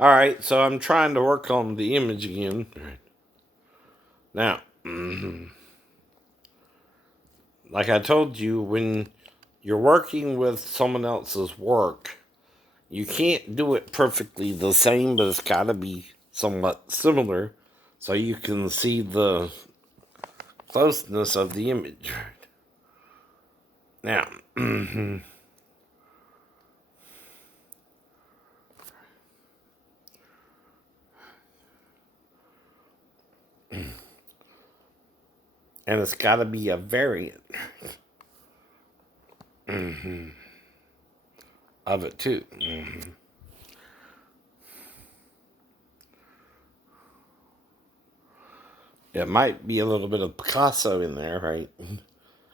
All right, so I'm trying to work on the image again. Now, like I told you, when you're working with someone else's work, you can't do it perfectly the same, but it's got to be somewhat similar so you can see the closeness of the image. Now, and it's got to be a variant of it too. It might be a little bit of Picasso in there, right?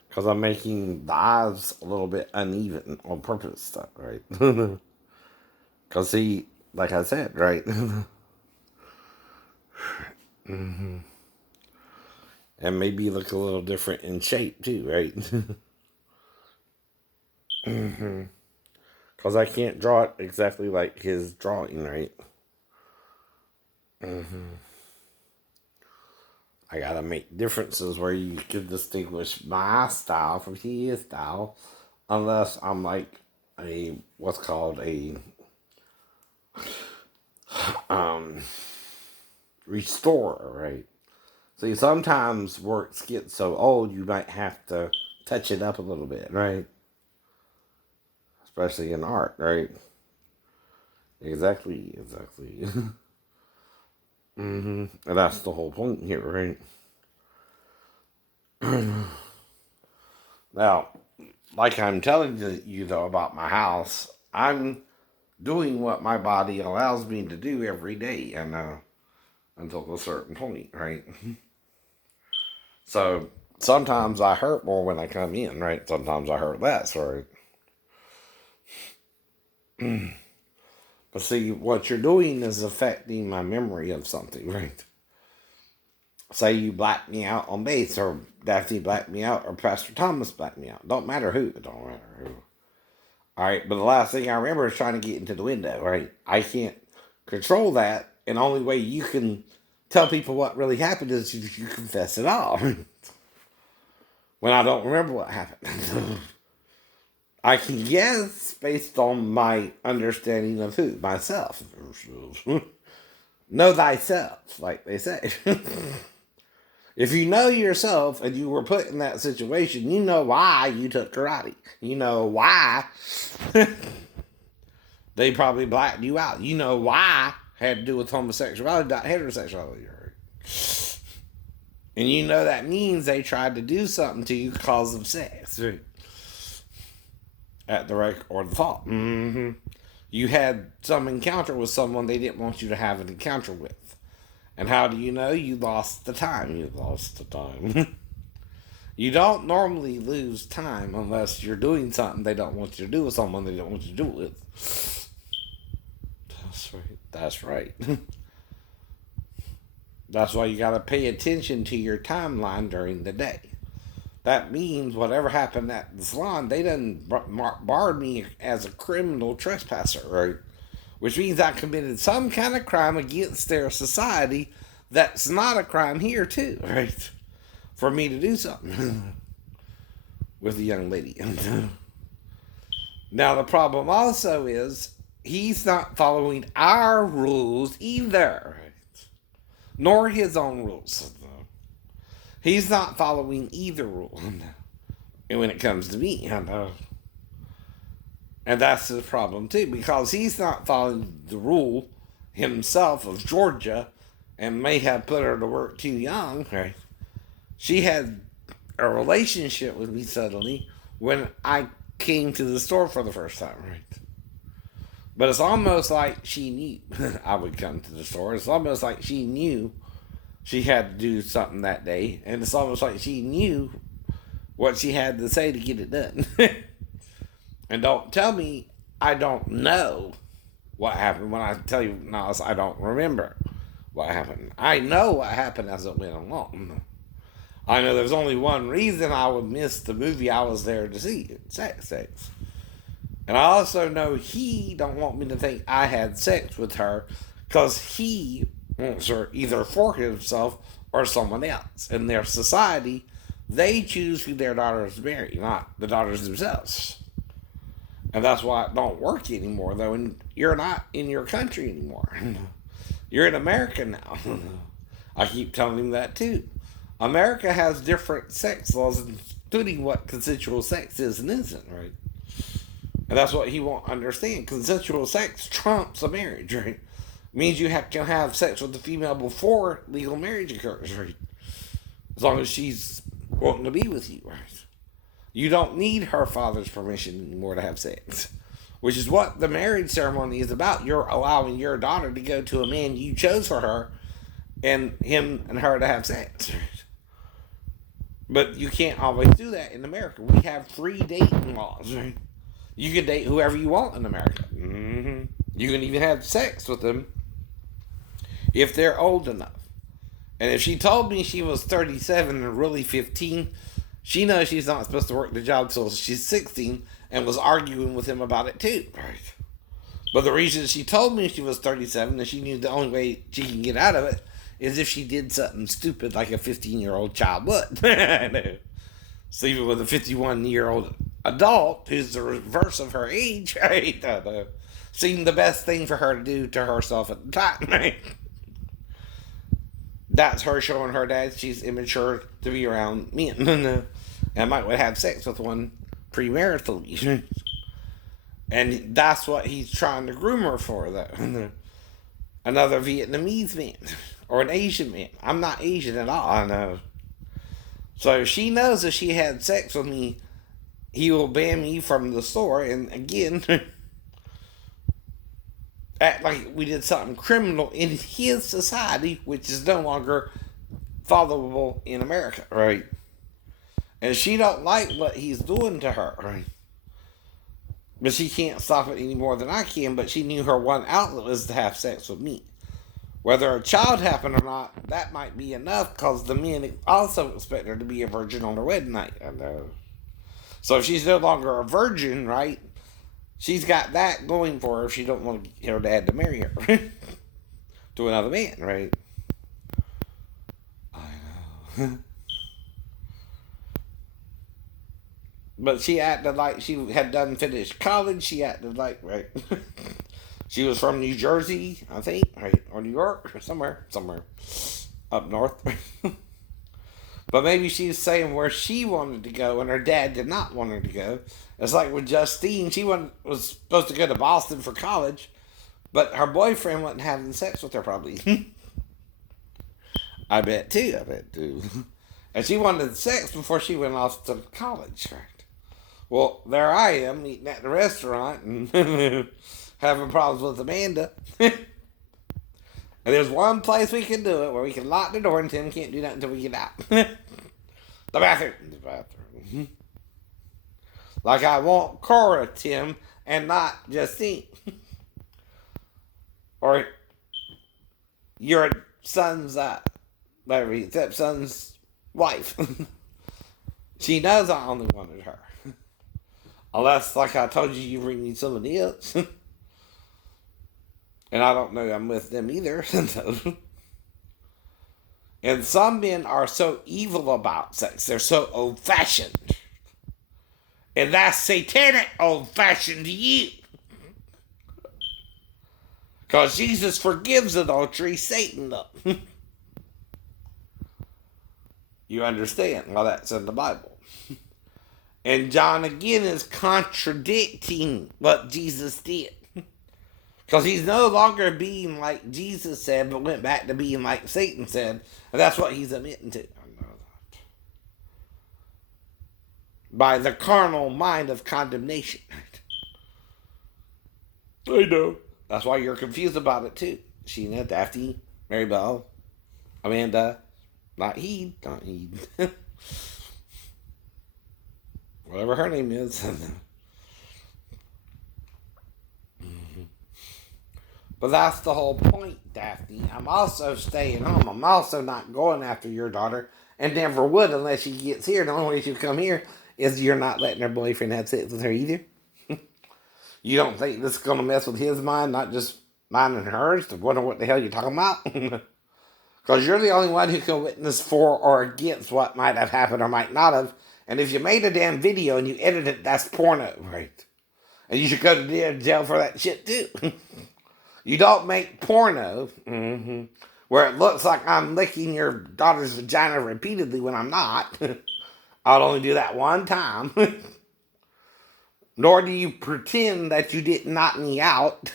Because I'm making the eyes a little bit uneven on purpose, stuff, right? Because see, like I said, right? And maybe look a little different in shape too, right? Because I can't draw it exactly like his drawing, right? I gotta make differences where you can distinguish my style from his style, unless I'm like a what's called a um restorer, right? See, sometimes works get so old you might have to touch it up a little bit, right? Especially in art, right? Exactly. And that's the whole point here, right? Now, like I'm telling you though about my house, I'm doing what my body allows me to do every day, and until a certain point, right? So sometimes I hurt more when I come in, right? Sometimes I hurt less, right? But see, what you're doing is affecting my memory of something, right? Say you black me out on base, or Daphne blacked me out, or Pastor Thomas blacked me out. Don't matter who. It don't matter who. All right, but the last thing I remember is trying to get into the window, right? I can't control that, and the only way you can tell people what really happened is if you confess it all. When I don't remember what happened. I can guess based on my understanding of who? Myself. Know thyself, like they say. If you know yourself and you were put in that situation, you know why you took karate. You know why they probably blacked you out. You know why had to do with homosexuality, not heterosexuality. And you know that means they tried to do something to you because of sex. At the right or the fault. You had some encounter with someone they didn't want you to have an encounter with. And how do you know? You lost the time. You lost the time. You don't normally lose time unless you're doing something they don't want you to do with someone they don't want you to do it with. That's right. That's right. That's why you got to pay attention to your timeline during the day. That means whatever happened at the salon, they done barred me as a criminal trespasser, right? Which means I committed some kind of crime against their society that's not a crime here, too, right? For me to do something with a young lady. Now, the problem also is he's not following our rules either, right? Nor his own rules. He's not following either rule. And when it comes to me, I know. And that's the problem too, because he's not following the rule himself of Georgia and may have put her to work too young. Right? She had a relationship with me suddenly when I came to the store for the first time, right? But it's almost like she knew I would come to the store. It's almost like she knew she had to do something that day, and it's almost like she knew what she had to say to get it done. And don't tell me I don't know what happened when I tell you now I don't remember what happened. I know what happened as it went along. I know there's only one reason I would miss the movie I was there to see. Sex. And I also know he don't want me to think I had sex with her because he wants her either for himself or someone else. In their society, they choose who their daughters marry, not the daughters themselves. And that's why it don't work anymore, though. And you're not in your country anymore. You're in America now. I keep telling him that too. America has different sex laws, including what consensual sex is and isn't, right? And that's what he won't understand. Consensual sex trumps a marriage, right? Means you have to have sex with the female before legal marriage occurs, right? As long as she's wanting to be with you, right? You don't need her father's permission anymore to have sex, which is what the marriage ceremony is about. You're allowing your daughter to go to a man you chose for her, and him and her to have sex. But you can't always do that in America. We have free dating laws, right? You can date whoever you want in America. Mm-hmm. You can even have sex with them if they're old enough. And if she told me she was 37 and really 15, she knows she's not supposed to work the job till she's 16 and was arguing with him about it too. Right. But the reason she told me she was 37 and she knew the only way she can get out of it is if she did something stupid like a 15-year-old child would. Sleeping with a 51-year-old adult who's the reverse of her age, right? Seemed the best thing for her to do to herself at the time, right? That's her showing her dad she's immature to be around men. And might would have sex with one premaritally. And that's what he's trying to groom her for, though. Another Vietnamese man. Or an Asian man. I'm not Asian at all, I know. So she knows if she had sex with me, he will ban me from the store. And again, act like we did something criminal in his society, which is no longer followable in America, right? And she don't like what he's doing to her, right? But she can't stop it any more than I can. But she knew her one outlet was to have sex with me. Whether a child happened or not, that might be enough because the men also expect her to be a virgin on her wedding night. I know. So if she's no longer a virgin, right, she's got that going for her if she don't want her dad to marry her to another man, right? I know. But she acted like she had done finished college. She acted like, right? She was from New Jersey, I think, right? Or New York, or somewhere up north. But maybe she's saying where she wanted to go and her dad did not want her to go. It's like with Justine, she was supposed to go to Boston for college, but her boyfriend wasn't having sex with her probably. I bet too. And she wanted sex before she went off to college, right? Well, there I am eating at the restaurant and having problems with Amanda. And there's one place we can do it where we can lock the door and Tim can't do that until we get out. The bathroom. Like I want Cora, Tim, and not Justine. Or your son's, stepson's wife. She knows I only wanted her. Unless, like I told you, you bring me somebody else. And I don't know I'm with them either. And some men are so evil about sex. They're so old-fashioned. And that's satanic old-fashioned to you. Because Jesus forgives adultery, Satan does. You understand why that's in the Bible. And John again is contradicting what Jesus did. Because he's no longer being like Jesus said, but went back to being like Satan said. And that's what he's admitting to. By the carnal mind of condemnation. I know. That's why you're confused about it too. Sheena, Daphne, Mary Bell, Amanda, not Heed. Whatever her name is. But that's the whole point, Daphne. I'm also staying home. I'm also not going after your daughter, and never would unless she gets here. The only way she'll come here is you're not letting her boyfriend have sex with her either. You don't think this is going to mess with his mind, not just mine and hers, to wonder what the hell you're talking about. Because you're the only one who can witness for or against what might have happened or might not have. And if you made a damn video and you edit it, that's porno, right? And you should go to jail for that shit too. You don't make porno where it looks like I'm licking your daughter's vagina repeatedly when I'm not. I'll only do that one time. Nor do you pretend that you didn't knock me out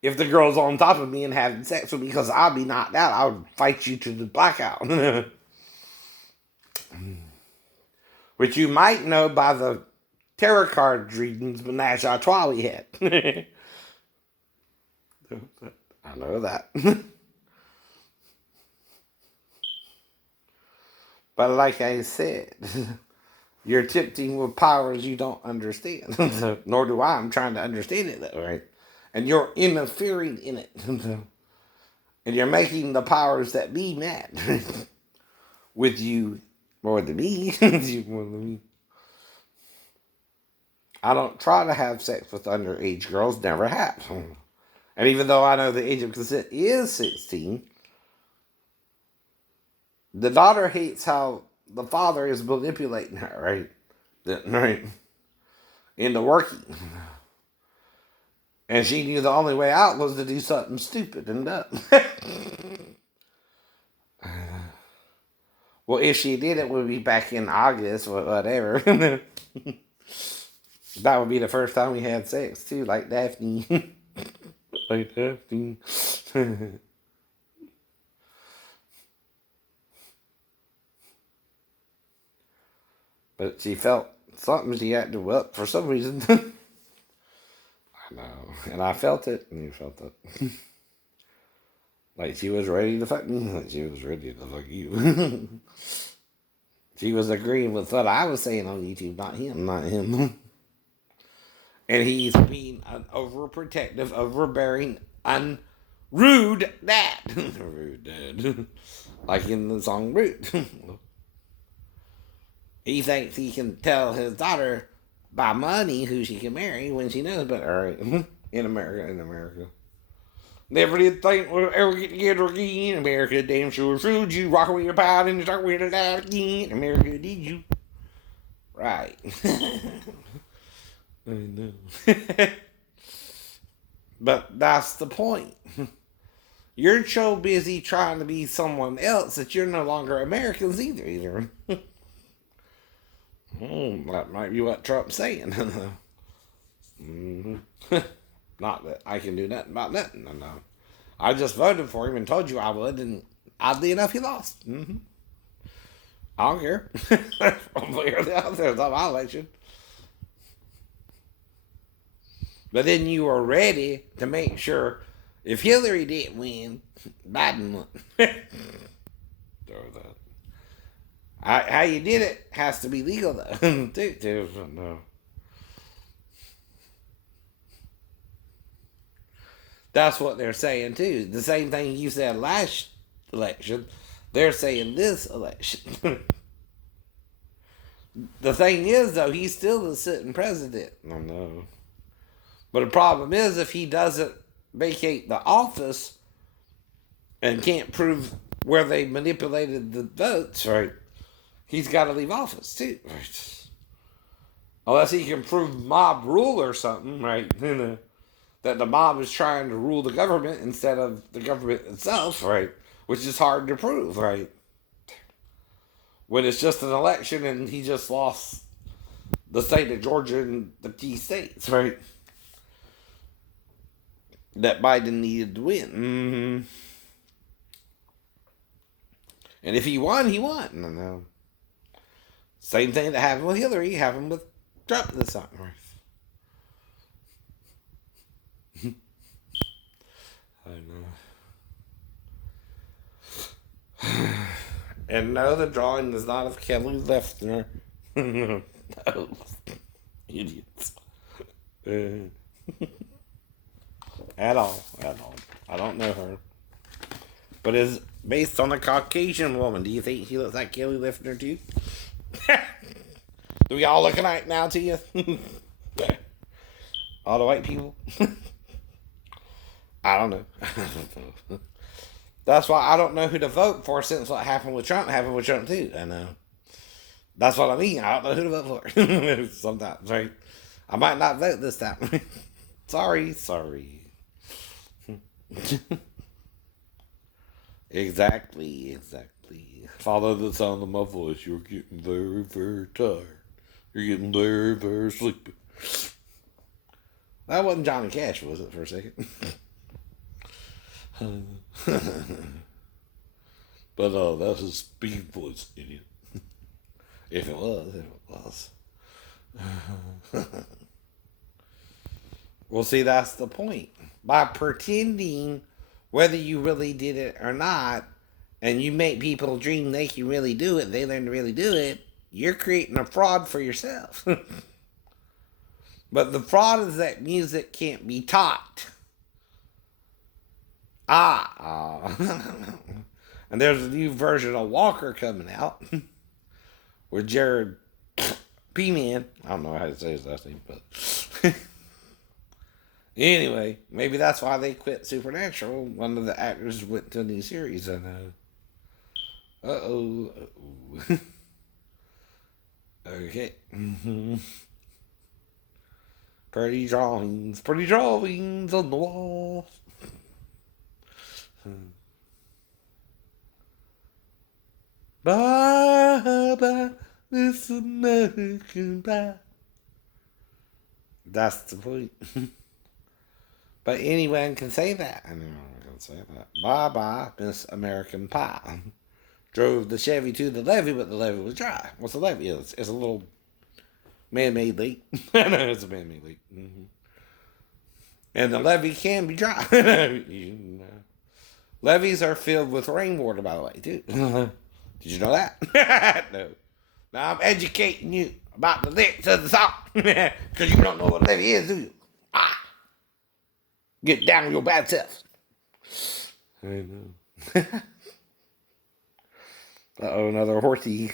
if the girl's on top of me and having sex with me, because I'll be knocked out. I would fight you to the blackout. Which you might know by the tarot card readings menage a trois we had. I know that. But like I said, you're tempting with powers you don't understand. Nor do I. I'm trying to understand it that way. And you're interfering in it. And you're making the powers that be mad. With you more than me. You more than me. I don't try to have sex with underage girls. Never have. And even though I know the age of consent is 16, the daughter hates how the father is manipulating her, right? Right? Into working. And she knew the only way out was to do something stupid and dumb. Well, if she did, it would be back in August or whatever. That would be the first time we had sex, too, like Daphne. Like Daphne. But she felt something she had to up for some reason. I know. And I felt it, and you felt it. Like she was ready to fuck me, like she was ready to fuck you. She was agreeing with what I was saying on YouTube, not him. And he's being an overprotective, overbearing, rude dad. Rude dad. Like in the song Rude. He thinks he can tell his daughter by money who she can marry when she knows better. Right? In America. Never did think we'll ever get together again. America damn sure fooled you. Rocking with your pal and start with it out again. America did you. Right. I know. But that's the point. You're so busy trying to be someone else that you're no longer Americans either. That might be what Trump's saying. Not that I can do nothing about nothing. No. I just voted for him and told you I would, and oddly enough, he lost. I don't care. One way or the other, it's not my election. But then you were ready to make sure if Hillary didn't win, Biden won. How you did it has to be legal, though. Too. No. That's what they're saying, too. The same thing you said last election, they're saying this election. The thing is, though, he's still the sitting president. I know. But the problem is, if he doesn't vacate the office and can't prove where they manipulated the votes, right, he's got to leave office, too. Right? Unless he can prove mob rule or something, right? That the mob is trying to rule the government instead of the government itself, right? Which is hard to prove, right? When it's just an election and he just lost the state of Georgia and the key states, right? That Biden needed to win. And if he won, he won. No. Same thing that happened with Hillary happened with Trump this time, right? I know. And no, the drawing is not of Kelly Leffner. No. Idiots. At all. I don't know her. But it's based on a Caucasian woman. Do you think she looks like Kelly Leffner too? Do we all look alike now to you? All the white people? I don't know. That's why I don't know who to vote for since what happened with Trump too. I know. That's what I mean. I don't know who to vote for. Sometimes, right? I might not vote this time. Sorry. Exactly. Follow the sound of my voice. You're getting very, very tired. You're getting very, very sleepy. That wasn't Johnny Cash, was it, for a second? But that's his speed voice, idiot. If it was. Well, see, that's the point. By pretending whether you really did it or not, and you make people dream they can really do it, they learn to really do it, you're creating a fraud for yourself. But the fraud is that music can't be taught. And there's a new version of Walker coming out with Jared P. Man. I don't know how to say his last name, but anyway, maybe that's why they quit Supernatural. One of the actors went to a new series, and uh-oh. Okay. Pretty drawings on the wall. Bye bye, this American pie. That's the point. But anyone can say that. Anyone can say that. Bye bye, Miss American Pie. Drove the Chevy to the levee, but the levee was dry. What's the levee? It's a little man-made lake. I know it's a man-made lake. Mm-hmm. And the levee can be dry. Levees are filled with rainwater, by the way, too. Did you know that? No. Now I'm educating you about the lyrics of the song. Because you don't know what a levee is, do you? Get down with your bad self. I know. Uh-oh, another horsey.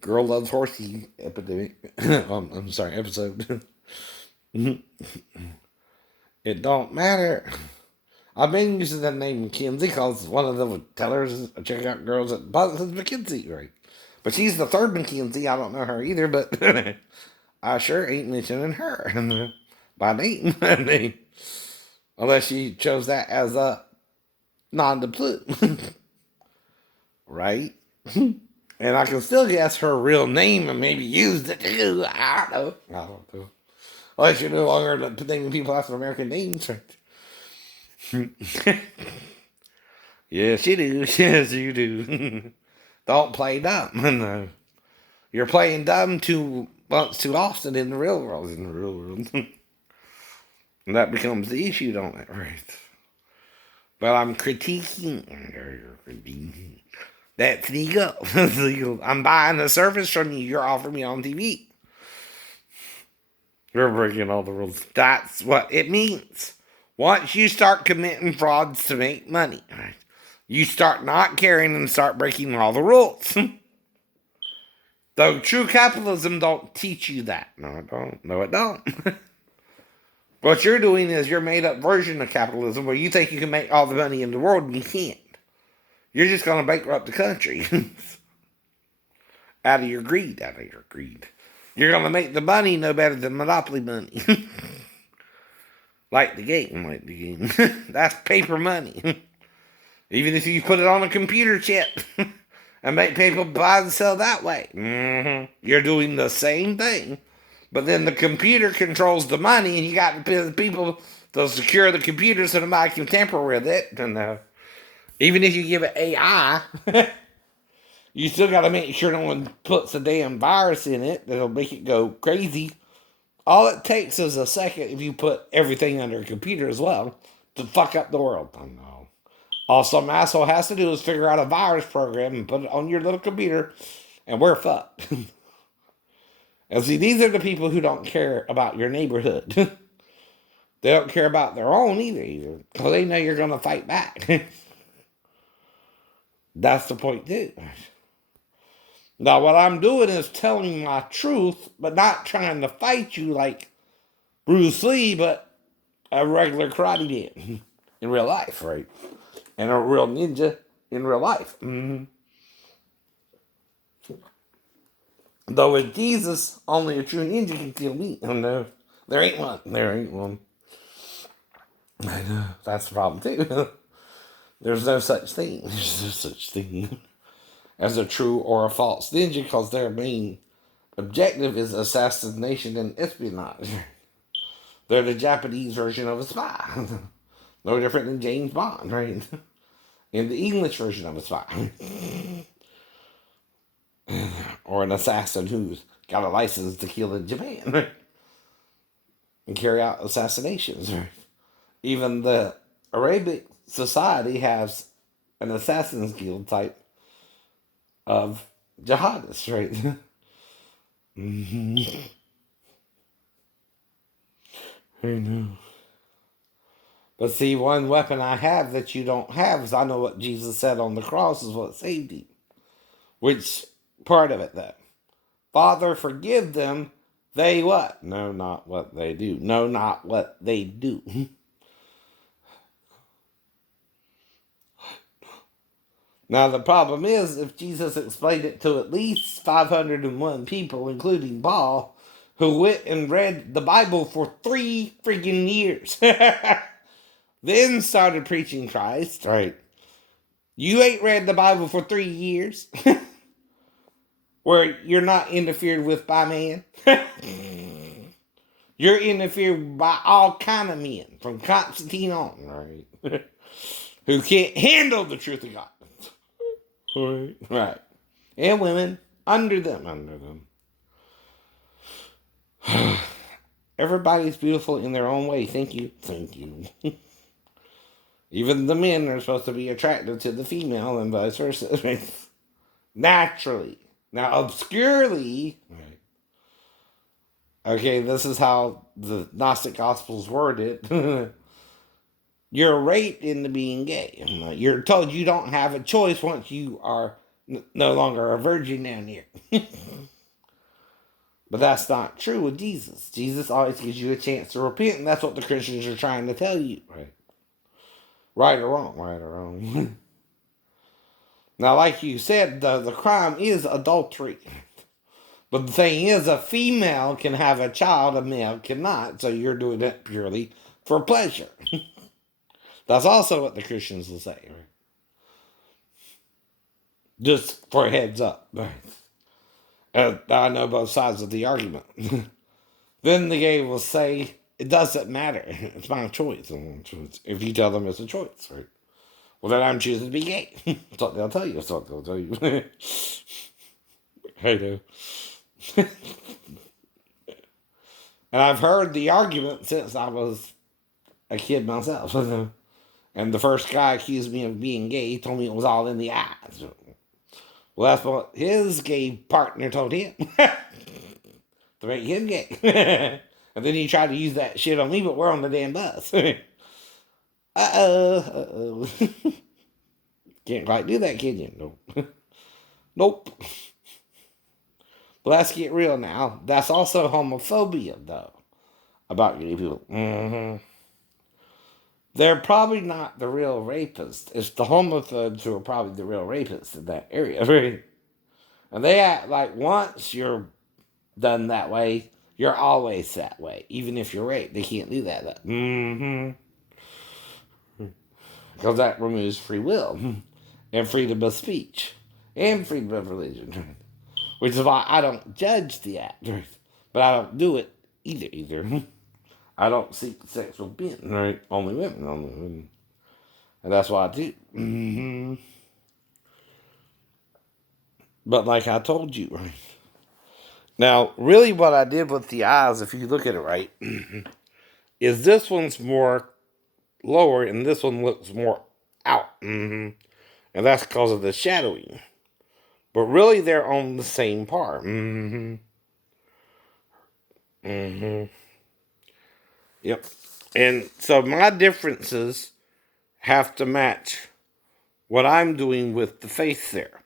Girl loves horsey epidemic. I'm sorry, episode. It don't matter. I've been using that name Mackenzie because one of the tellers check out girls at Boston's Mackenzie, right? But she's the third Mackenzie. I don't know her either, but I sure ain't mentioning her by name. Unless she chose that as a non de plume. Right? And I can still guess her real name and maybe use it too. I don't know. Unless you're no longer naming people after American names, right? Yes, you do. Yes, you do. Don't play dumb. No. You're playing dumb too often in the real world. And that becomes the issue, don't it? Right. But I'm critiquing. That's legal. That's legal. I'm buying the service from you. You're offering me on TV. You're breaking all the rules. That's what it means. Once you start committing frauds to make money, right, you start not caring and start breaking all the rules. Though true capitalism don't teach you that. No, it don't. No, it don't. What you're doing is your made up version of capitalism where you think you can make all the money in the world and you can't. You're just going to bankrupt the country. Out of your greed. You're going to make the money no better than monopoly money. Like the game. That's paper money. Even if you put it on a computer chip and make people buy and sell that way. Mm-hmm. You're doing the same thing. But then the computer controls the money and you got the people to secure the computer so nobody can tamper with it. And even if you give it AI, you still got to make sure no one puts a damn virus in it that'll make it go crazy. All it takes is a second if you put everything under a computer as well to fuck up the world. I know. All some asshole has to do is figure out a virus program and put it on your little computer, and we're fucked. And see, these are the people who don't care about your neighborhood. They don't care about their own either. Because they know you're going to fight back. That's the point, too. Now, what I'm doing is telling my truth, but not trying to fight you like Bruce Lee, but a regular karate man in real life, right? And a real ninja in real life. Though with Jesus, only a true ninja can kill me. Oh no, there ain't one. There ain't one. I know. That's the problem too. There's no such thing. There's no such thing as a true or a false ninja because their main objective is assassination and espionage. They're the Japanese version of a spy. No different than James Bond, right? In the English version of a spy. Or an assassin who's got a license to kill in Japan, right? And carry out assassinations, right? Even the Arabic society has an Assassin's Guild type of jihadists, right? I know. But see, one weapon I have that you don't have is I know what Jesus said on the cross is what saved you. Which part of it, though? Father, forgive them. They what? Know not what they do. Know not what they do. Now, the problem is, if Jesus explained it to at least 501 people, including Paul, who went and read the Bible for 3 freaking years, then started preaching Christ, right? You ain't read the Bible for 3 years, where you're not interfered with by man. You're interfered by all kind of men, from Constantine on, right? Who can't handle the truth of God. Right. And women under them. Everybody's beautiful in their own way. Thank you. Even the men are supposed to be attracted to the female and vice versa. Naturally. Now, obscurely, right. Okay, this is how the Gnostic Gospels word it. You're raped into being gay. You're told you don't have a choice once you are no longer a virgin down here. But that's not true with Jesus. Jesus always gives you a chance to repent, and that's what the Christians are trying to tell you. Right or wrong. Now, like you said, the crime is adultery. But the thing is, a female can have a child, a male cannot, so you're doing it purely for pleasure. That's also what the Christians will say, right? Just for a heads up, right? I know both sides of the argument. Then the gay will say, it doesn't matter. It's my choice. If you tell them it's a choice, right? Well, then I'm choosing to be gay. That's what they'll tell you. That's what they'll tell you. I know. And I've heard the argument since I was a kid myself. And the first guy accused me of being gay. He told me it was all in the eyes. Well, that's what his gay partner told him. To make him gay. And then he tried to use that shit on me, but we're on the damn bus. Uh-oh. Can't quite do that, can you? Nope. Nope. But let's get real now. That's also homophobia, though, about gay people. They're probably not the real rapists. It's the homophobes who are probably the real rapists in that area, right? And they act like once you're done that way, you're always that way. Even if you're raped, they can't do that. Because that removes free will and freedom of speech and freedom of religion. Which is why I don't judge the actors, but I don't do it either. I don't seek sex with men, right? Only women. And that's what I do. But like I told you, right? Now, really what I did with the eyes, if you look at it right, is this one's more lower and this one looks more out. And that's because of the shadowing. But really, they're on the same par. Yep. And so my differences have to match what I'm doing with the face there.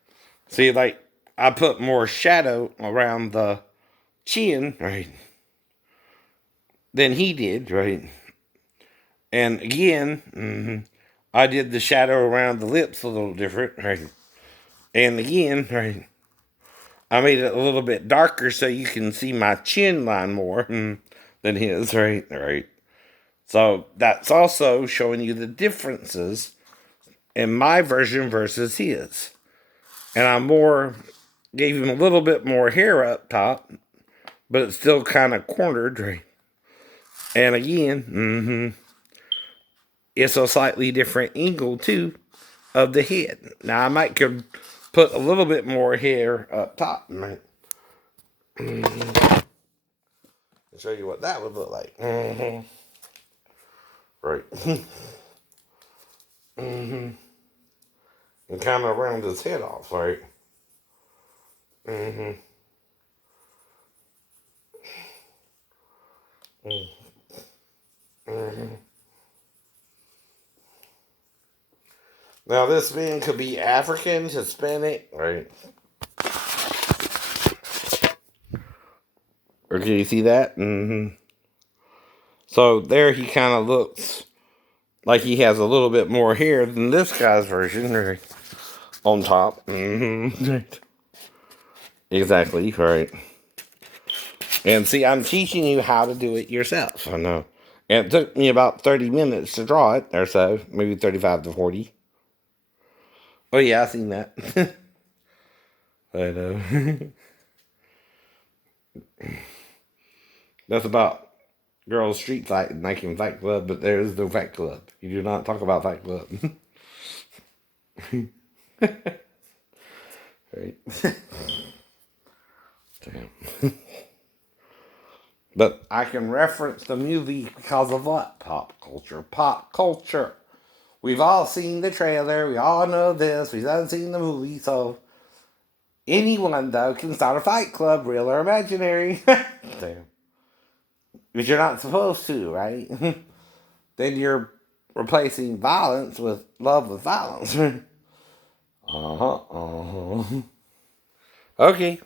See, like, I put more shadow around the chin, right, than he did, right? And again, I did the shadow around the lips a little different, right? And again, right, I made it a little bit darker so you can see my chin line more than his, right? Right. So that's also showing you the differences in my version versus his. And I gave him a little bit more hair up top, but it's still kind of cornered, right? And again, it's a slightly different angle too of the head. Now I might could put a little bit more hair up top, right? I'll show you what that would look like. Right. And kind of round his head off, right? Mm-hmm. Mm-hmm. Now this man could be African, Hispanic, right? Or can you see that? Mm-hmm. So there he kind of looks like he has a little bit more hair than this guy's version, right? On top. Mm-hmm. Exactly, right. And see, I'm teaching you how to do it yourself. I know. And it took me about 30 minutes to draw it, or so. Maybe 35 to 40. Oh, yeah, I've seen that. I know. That's about girls street fight making Fight Club, but there is no Fight Club. You do not talk about Fight Club. Right. Damn. But I can reference the movie because of what? Pop culture. Pop culture. We've all seen the trailer. We all know this. We've all seen the movie. So anyone, though, can start a Fight Club, real or imaginary. Damn. But you're not supposed to, right? Then you're replacing violence with love with violence. Uh-huh. Okay.